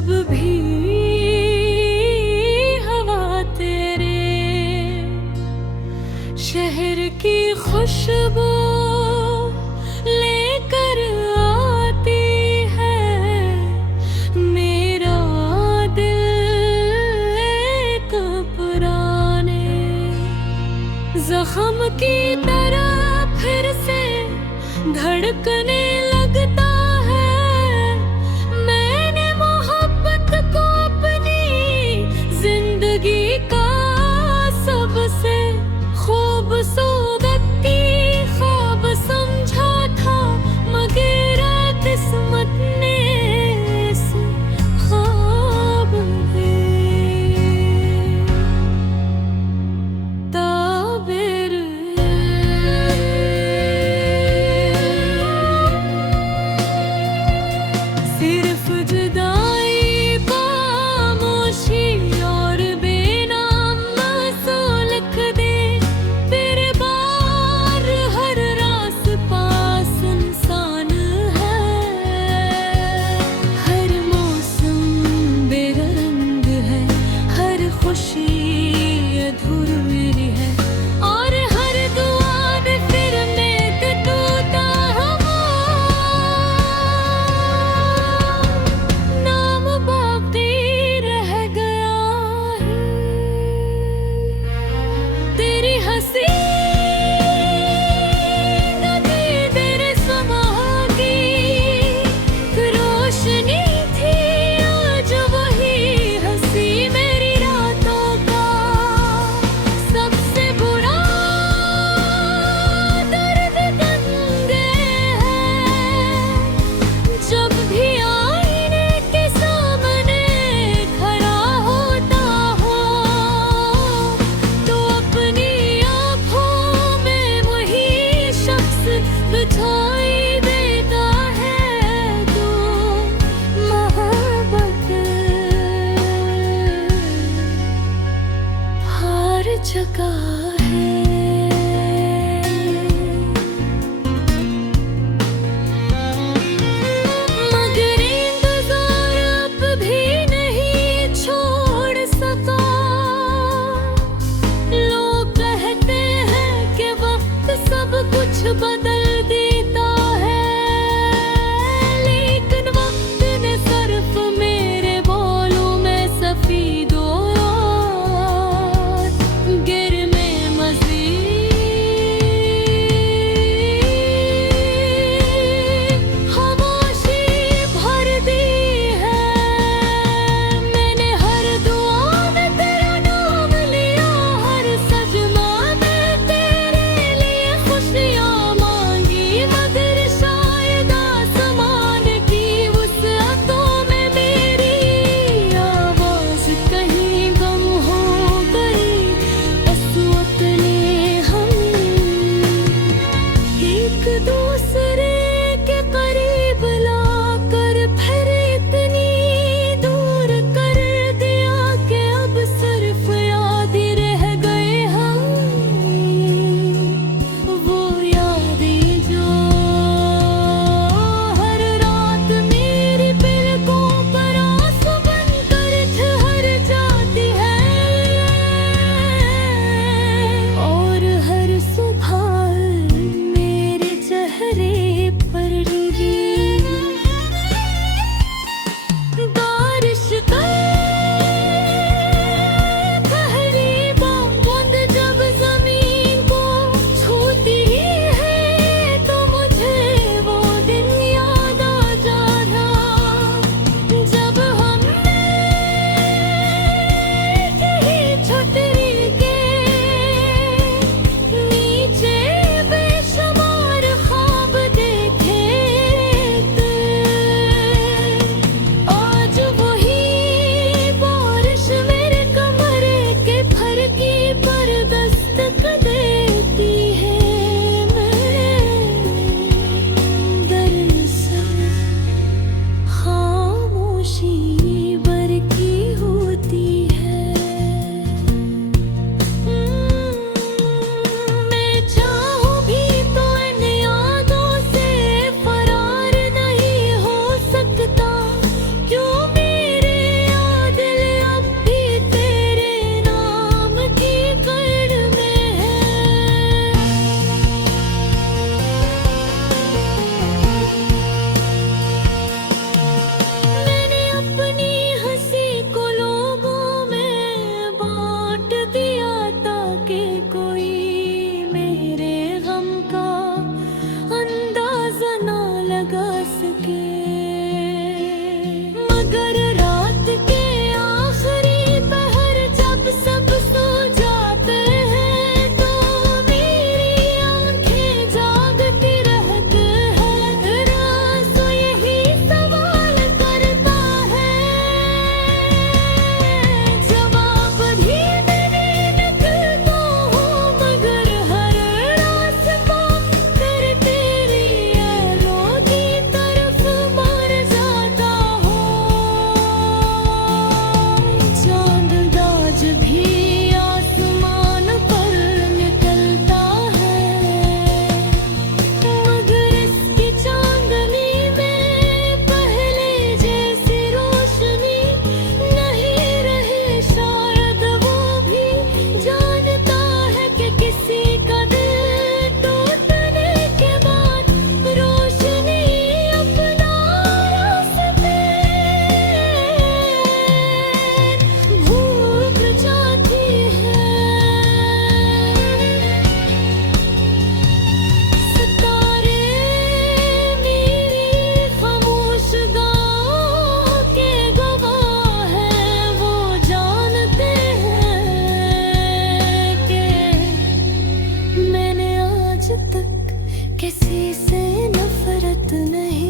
जब भी हवा तेरे शहर की खुशबू लेकर आती है, मेरा दिल एक पुराने जख्म की तरह फिर से धड़कने लगता है। मैंने मोहब्बत को अपनी जिंदगी का सबसे खूबसूरत ख्वाब समझा था, मगर किस्मत ने इस ख्वाब में ताबीर सिर्फ जुदाई खामोशी और बेनाम आंसू लिख दे। तेरे बार हर रास पास इंसान है, हर मौसम बेरंग है, हर खुशी अधूरी है, और हर दुआ में फिर में टूटा हवा। नाम बाकी रह गया है तेरी हंसी नदी तेरे समा की रोशनी थी आज वही हंसी मेरी रातों का सबसे बुरा दर्द दंगे है। जब भी आईने के सामने खड़ा होता हो तो अपनी आँखों में वही शख्स दिखाई देता है, तू मोहब्बत हर जगह है। मगर इंतजार अब भी नहीं छोड़ सका। लोग कहते हैं कि वक्त सब कुछ बदल देता है, लेकिन वक्त ने सिर्फ मेरे बालों में सफेदो गिर में मज़ीद खामोशी भर दी है। मैंने हर दुआ में तेरा नाम लिया, हर सजदा में तेरे लिए खुशियाँ मांगी। किसी से नफरत नहीं।